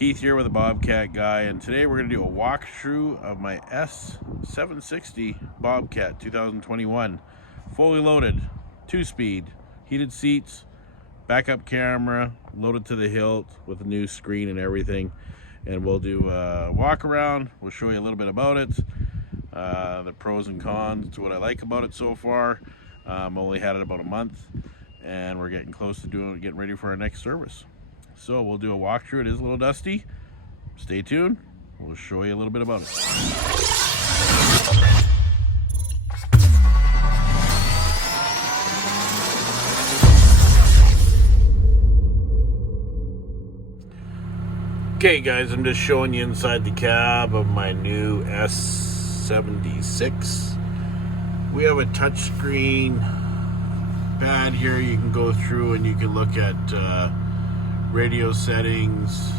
Keith here with the Bobcat guy, and today we're going to do a walkthrough of my S76 Bobcat 2021. Fully loaded, 2-speed, heated seats, backup camera, loaded to the hilt with a new screen and everything. And we'll do a walk around, we'll show you a little bit about it, the pros and cons to what I like about it so far. Only had it about a month, and we're getting close to getting ready for our next service. So we'll do a walkthrough. It is a little dusty. Stay tuned. We'll show you a little bit about it. Okay guys, I'm just showing you inside the cab of my new S76. We have a touchscreen pad here you can go through, and you can look at radio settings,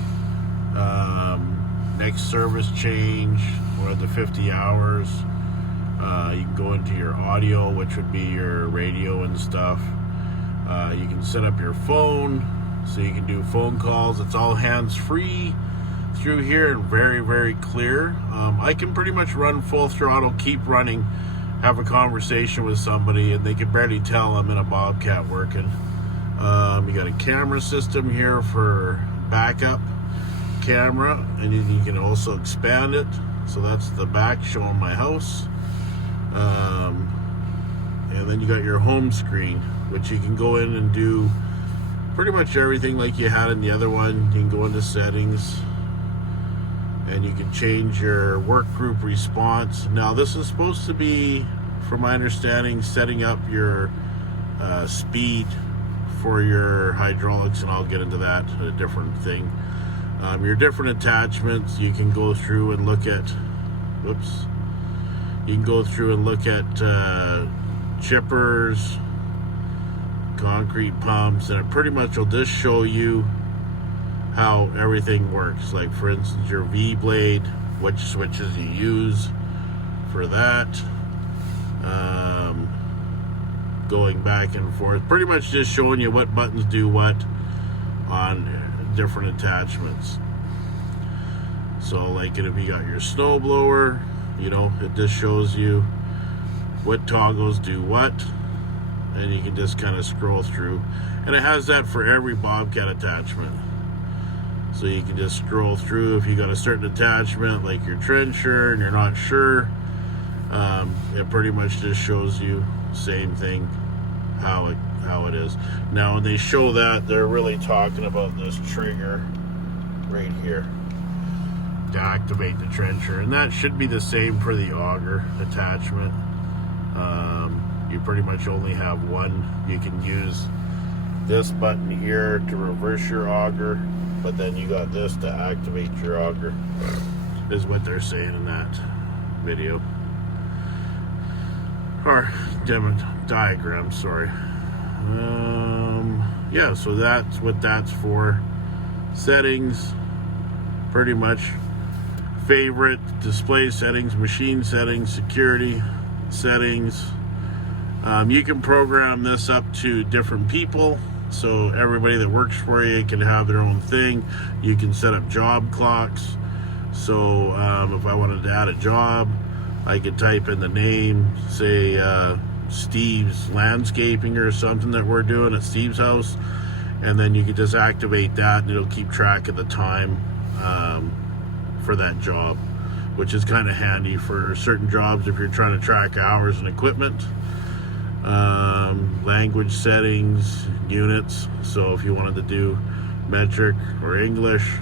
next service change, or the 50 hours. You can go into your audio, which would be your radio and stuff. You can set up your phone, so you can do phone calls. It's all hands-free through here and very, very clear. I can pretty much run full throttle, keep running, have a conversation with somebody, and they can barely tell I'm in a Bobcat working. You got a camera system here for backup camera, and you can also expand it. So that's the back showing my house. And then you got your home screen, which you can go in and do pretty much everything like you had in the other one. You can go into settings, and you can change your work group response. Now this is supposed to be, from my understanding, setting up your speed for your hydraulics, and I'll get into that, a different thing. Your different attachments, you can go through and look at, you can go through and look at chippers, concrete pumps, and it pretty much will just show you how everything works. Like for instance, your V-blade, which switches you use for that. Going back and forth, pretty much just showing you what buttons do what on different attachments. So like if you got your snow blower, you know, it just shows you what toggles do what, and you can just kind of scroll through, and it has that for every Bobcat attachment. So you can just scroll through if you got a certain attachment, like your trencher, and you're not sure. It pretty much just shows you same thing, how it is. Now when they show that, they're really talking about this trigger right here to activate the trencher, and that should be the same for the auger attachment. You pretty much only have one. You can use this button here to reverse your auger, but then you got this to activate your auger, is what they're saying in that video. Or diagram, sorry. Yeah, so that's what that's for. Settings, pretty much. Favorite, display settings, machine settings, security settings. You can program this up to different people, so everybody that works for you can have their own thing. You can set up job clocks. So if I wanted to add a job, I could type in the name, say Steve's Landscaping or something that we're doing at Steve's house, and then you could just activate that, and it'll keep track of the time for that job, which is kind of handy for certain jobs if you're trying to track hours and equipment. Language settings, units, so if you wanted to do metric or English,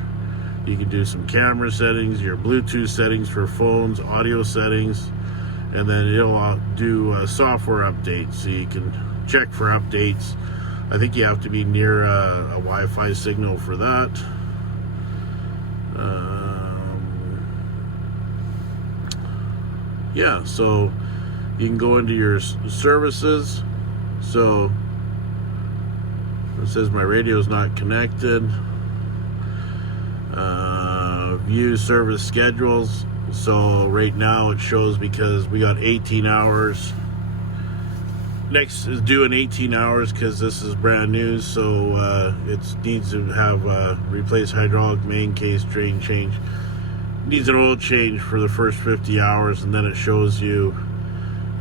you can do some camera settings, your Bluetooth settings for phones, audio settings, and then it'll do software updates, so you can check for updates. I think you have to be near a Wi-Fi signal for that. Yeah, so you can go into your services. So it says my radio is not connected. View service schedules. So right now it shows, because we got 18 hours next is due in 18 hours because this is brand new, so it needs to have replace hydraulic main case, drain change. Needs an oil change for the first 50 hours, and then it shows you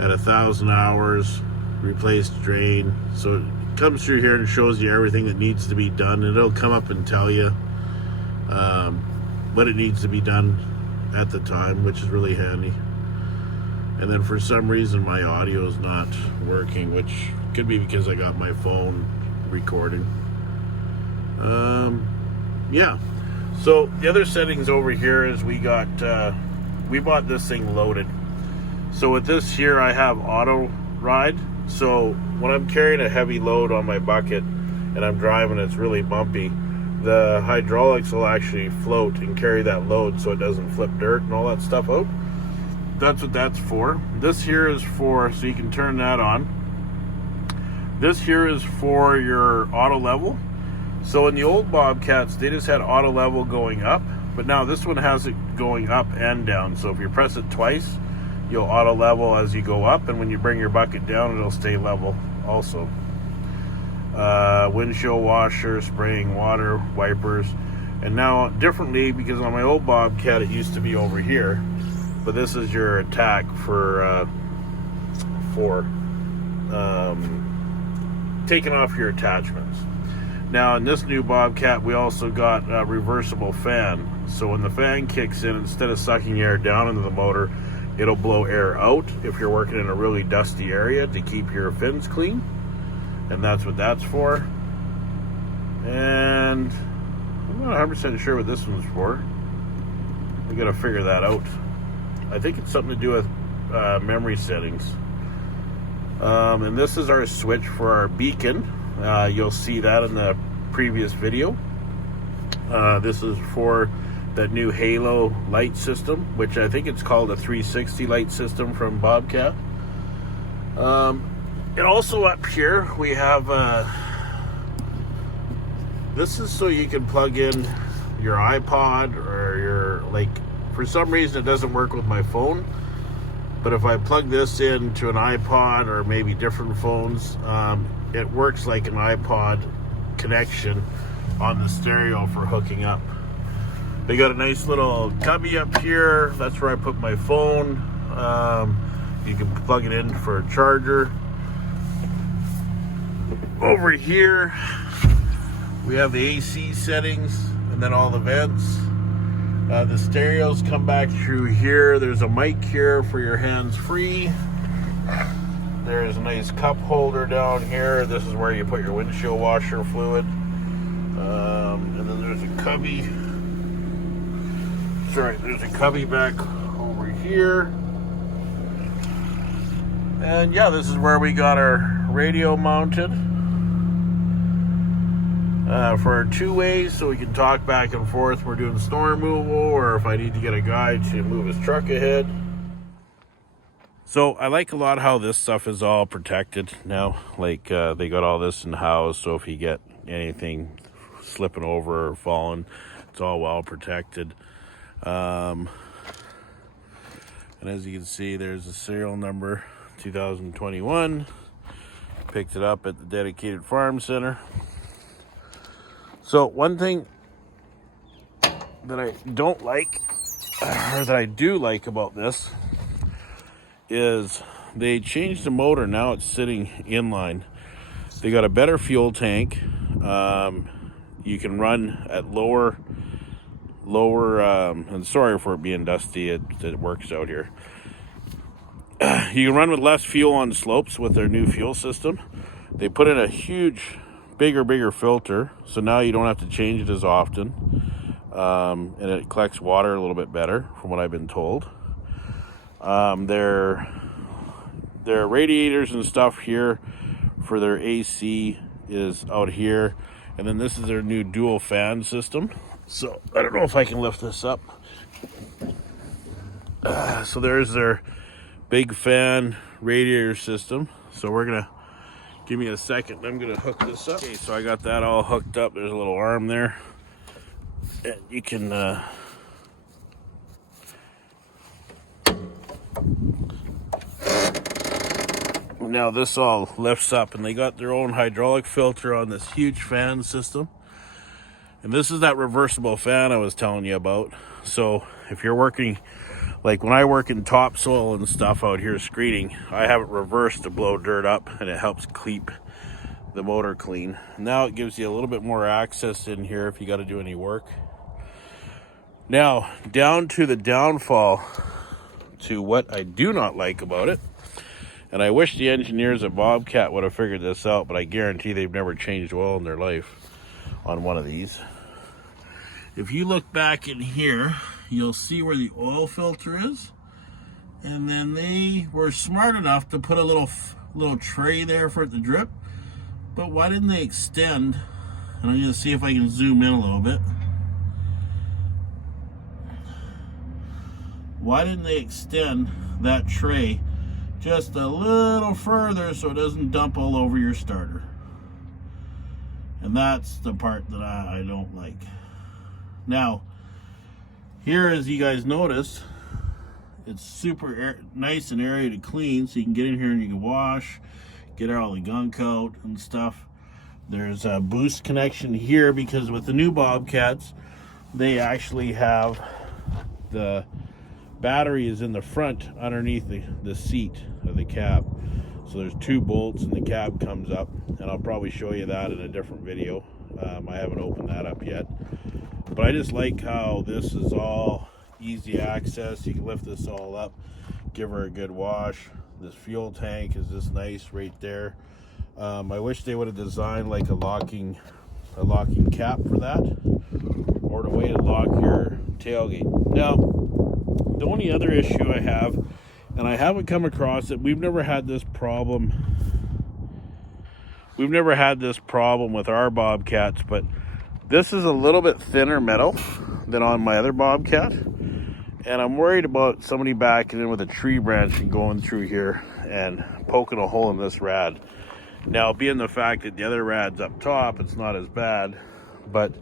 at 1,000 hours replace drain. So it comes through here and shows you everything that needs to be done, and it'll come up and tell you what it needs to be done at the time, which is really handy. And then for some reason my audio is not working, which could be because I got my phone recording. Yeah. So the other settings over here is we bought this thing loaded. So with this here, I have auto ride. So when I'm carrying a heavy load on my bucket and I'm driving, it's really bumpy, the hydraulics will actually float and carry that load so it doesn't flip dirt and all that stuff out. That's what that's for. This here is for, so you can turn that on. This here is for your auto level. So in the old Bobcats, they just had auto level going up, but now this one has it going up and down. So if you press it twice, you'll auto level as you go up, and when you bring your bucket down, it'll stay level also. Windshield washer, spraying water, wipers, and now differently, because on my old Bobcat it used to be over here, but this is your attack for taking off your attachments. Now in this new Bobcat, we also got a reversible fan. So when the fan kicks in, instead of sucking air down into the motor, it'll blow air out if you're working in a really dusty area to keep your fins clean. And that's what that's for. And I'm not 100% sure what this one's for. We gotta figure that out. I think it's something to do with memory settings. And this is our switch for our beacon. You'll see that in the previous video. This is for that new Halo light system, which I think it's called a 360 light system from Bobcat. And also up here we have this is so you can plug in your iPod or your, like, for some reason it doesn't work with my phone, but if I plug this into an iPod or maybe different phones, it works like an iPod connection on the stereo for hooking up. They got a nice little cubby up here. That's where I put my phone. You can plug it in for a charger. Over here, we have the AC settings and then all the vents. The stereos come back through here. There's a mic here for your hands-free. There's a nice cup holder down here. This is where you put your windshield washer fluid. And then there's a cubby. Sorry, there's a cubby back over here. And yeah, this is where we got our radio mounted. For our two-ways, so we can talk back and forth. We're doing snow removal, or if I need to get a guy to move his truck ahead. So I like a lot how this stuff is all protected now. Like they got all this in house, so if you get anything slipping over or falling, it's all well protected. And as you can see, there's a serial number 2021. Picked it up at the dedicated farm center. So one thing that I don't like, or that I do like about this, is they changed the motor. Now it's sitting inline. They got a better fuel tank. You can run at lower, and sorry for it being dusty, it works out here. You can run with less fuel on slopes with their new fuel system. They put in a huge, bigger filter, so now you don't have to change it as often. And it collects water a little bit better, from what I've been told. Their radiators and stuff here for their AC is out here, and then this is their new dual fan system. So I don't know if I can lift this up. So there's their big fan radiator system. So we're gonna, give me a second, I'm gonna hook this up. Okay, so I got that all hooked up. There's a little arm there. And you can Now this all lifts up, and they got their own hydraulic filter on this huge fan system. And this is that reversible fan I was telling you about. So if you're working, like when I work in topsoil and stuff out here screening, I have it reversed to blow dirt up, and it helps keep the motor clean. Now it gives you a little bit more access in here if you got to do any work. Now, down to the downfall to what I do not like about it. And I wish the engineers at Bobcat would have figured this out, but I guarantee they've never changed oil in their life on one of these. If you look back in here, you'll see where the oil filter is. And then they were smart enough to put a little tray there for it to drip. But why didn't they extend? And I'm going to see if I can zoom in a little bit. Why didn't they extend that tray just a little further so it doesn't dump all over your starter? And that's the part that I don't like. Now, here, as you guys notice, it's super nice and airy to clean, so you can get in here and you can wash, get all the gunk out and stuff. There's a boost connection here because with the new Bobcats, they actually have the battery is in the front underneath the seat of the cab. So there's 2 bolts and the cab comes up, and I'll probably show you that in a different video. I haven't opened that up yet, but I just like how this is all easy access. You can lift this all up, give her a good wash. This fuel tank is just nice right there. I wish they would have designed like a locking cap for that, or the way to lock your tailgate. Now, the only other issue I have, and I haven't come across it, we've never had this problem with our Bobcats, but this is a little bit thinner metal than on my other Bobcat, and I'm worried about somebody backing in with a tree branch and going through here and poking a hole in this rad. Now, being the fact that the other rad's up top, it's not as bad, but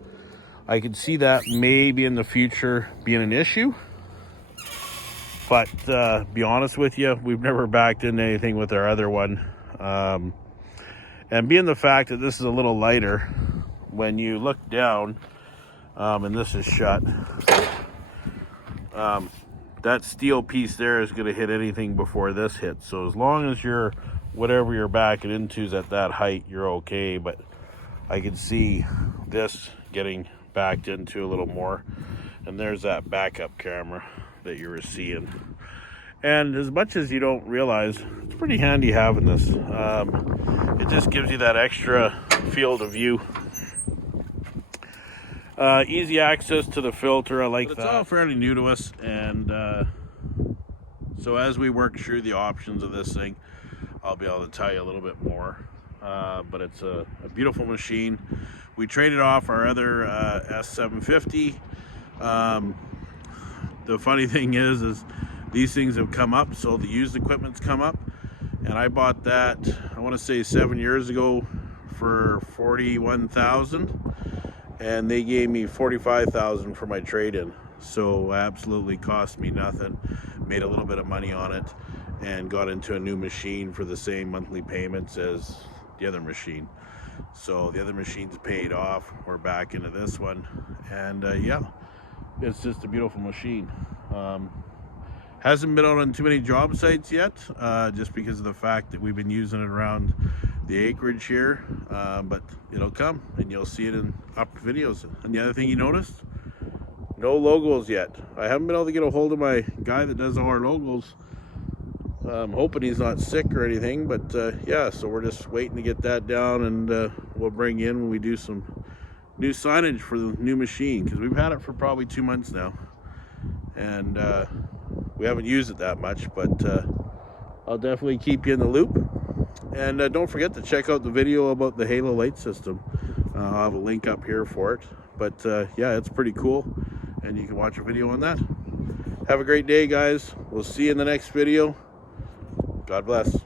I could see that maybe in the future being an issue. But be honest with you, we've never backed into anything with our other one. And being the fact that this is a little lighter, when you look down, and this is shut, that steel piece there is going to hit anything before this hits. So as long as whatever you're backing into is at that height, you're okay. But I can see this getting backed into a little more. And there's that backup camera that you were seeing. And as much as you don't realize, it's pretty handy having this. It just gives you that extra field of view. Easy access to the filter, I like that. It's all fairly new to us, and so as we work through the options of this thing, I'll be able to tell you a little bit more. But it's a beautiful machine. We traded off our other S750. The funny thing is these things have come up, so the used equipment's come up, and I bought that, I want to say 7 years ago, for $41,000, and they gave me $45,000 for my trade-in. So absolutely cost me nothing. Made a little bit of money on it, and got into a new machine for the same monthly payments as the other machine. So the other machine's paid off. We're back into this one, and yeah, it's just a beautiful machine. Hasn't been out on too many job sites yet, just because of the fact that we've been using it around the acreage here, but it'll come and you'll see it in up videos. And the other thing you noticed, no logos yet. I haven't been able to get a hold of my guy that does all our logos. I'm hoping he's not sick or anything, but yeah, so we're just waiting to get that down, and we'll bring in when we do some new signage for the new machine, because we've had it for probably 2 months now, and we haven't used it that much, but I'll definitely keep you in the loop. And don't forget to check out the video about the Halo light system. I'll have a link up here for it, but yeah, it's pretty cool, and you can watch a video on that. Have a great day, guys. We'll see you in the next video. God bless.